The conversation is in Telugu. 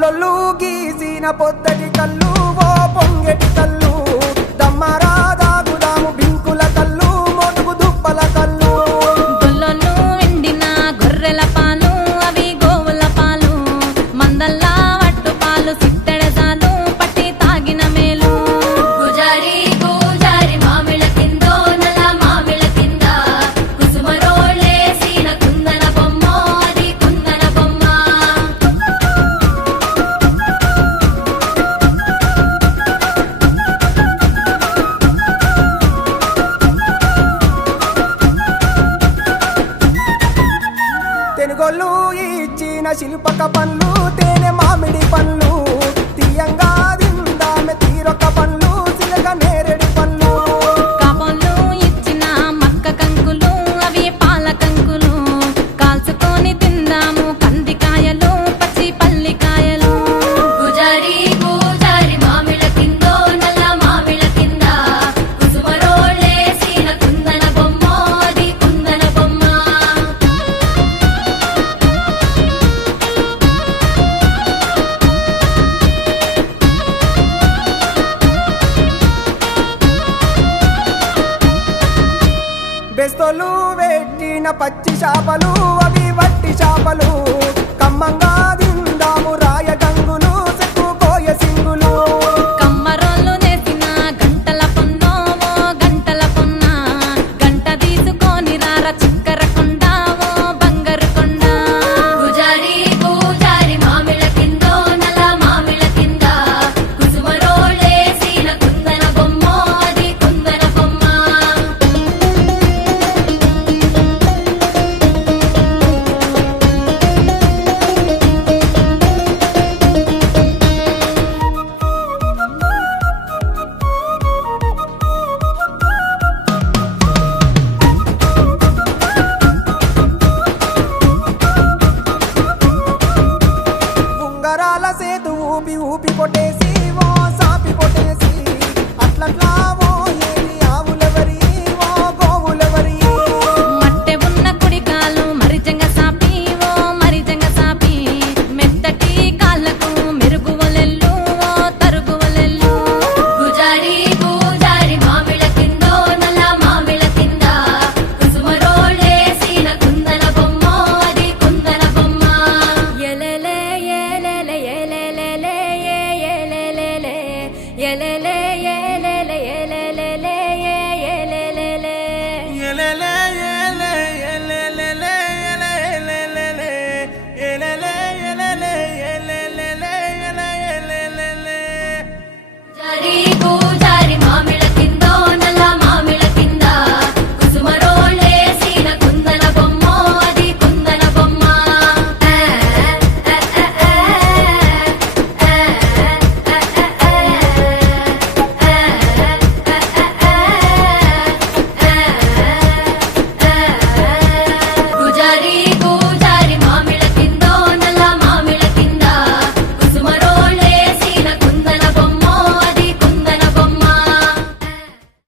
పండ్లొల్లు గీసిన పొద్దటి కళ్ళు ఓ పొంగెటి కళ్ళు దమ్మరా దాగుదాము బింకుల కళ్ళు మోటుకు దుప్పల కళ్ళు గొల్లొల్లు ఎండిన గొర్రెల పాలు అవి గోవుల పాలు మందల్లా వట్టు పాలు సిట్టెడజాలు పట్టి తాగిన మేలు గుజారి గుజారి మామిళ్ళ కిందో నల్ల మామిళ్ళ కింద కుసుమరోళ్ళేసిన కుందన బొమ్మ అది కుందన బొమ్మ తెనుగొల్లు ఇచ్చిన శిల్పక పండ్లు తేనె మామిడి పండ్లు తీయంగా దిందామె తీరొక్క పండ్లు సిలక నేరేడు పండ్లు కాపోళ్ళు ఇచ్చిన మక్క కంకులు అవి పాల కంకులు కాల్చుకొని తిందాము కందికాయలు పచ్చి పల్లికాయలు గుజారి గుజారి మామిళ్ళ కిందో నల్ల మామిళ్ళ కింద కుసుమరోళ్ళేసిన కుందన బొమ్మ అది కుందన బొమ్మ బెస్తోలు పెట్టిన పచ్చి చేపలు అవి వట్టి చేపలు